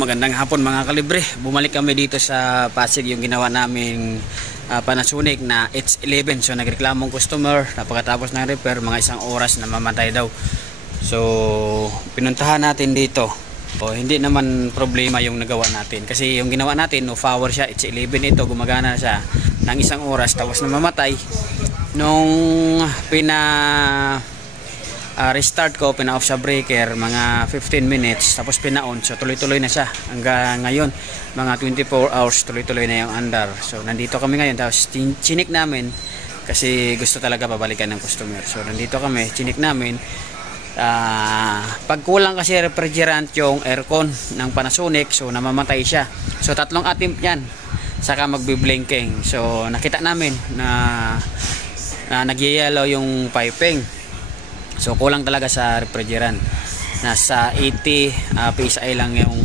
Magandang hapon mga kalibre. Bumalik kami dito sa Pasig, yung ginawa namin Panasonic na H11. So nagreklamong customer, napakatapos ng repair, mga isang oras na mamatay daw. So pinuntahan natin dito. Hindi naman problema yung nagawa natin, kasi yung ginawa natin no power siya, H11 ito, gumagana siya ng isang oras tapos na mamatay. Nung restart ko, pina-off sa breaker mga 15 minutes, tapos pina-on, so tuloy-tuloy na siya hanggang ngayon, mga 24 hours tuloy-tuloy na yung andar. So nandito kami ngayon, tapos chinik namin kasi gusto talaga babalikan ng customer. So nandito kami, chinik namin. Pag kulang kasi refrigerant yung aircon ng Panasonic, so namamatay siya. So tatlong attempt yan, saka magbi-blinking. So nakita namin na nagyayelo yung piping. So kulang talaga sa refrigerant. Nasa 80 PSI lang yung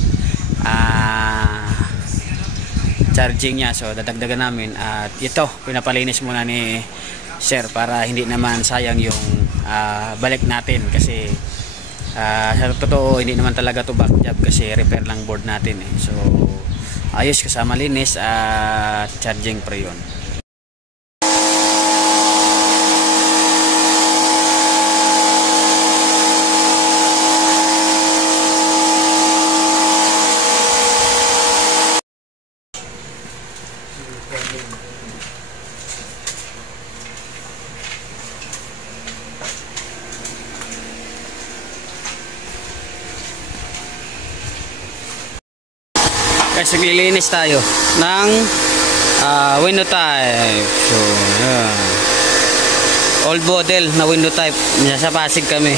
charging niya. So dadagdagan namin. At ito, pinapalinis muna ni Sir para hindi naman sayang yung balik natin. Kasi sa totoo, hindi naman talaga to back job, kasi repair lang board natin eh. So ayos, kasama linis at charging pre yun. Kasi naglilinis tayo ng window type. So old model na window type, nasa Pasig kami.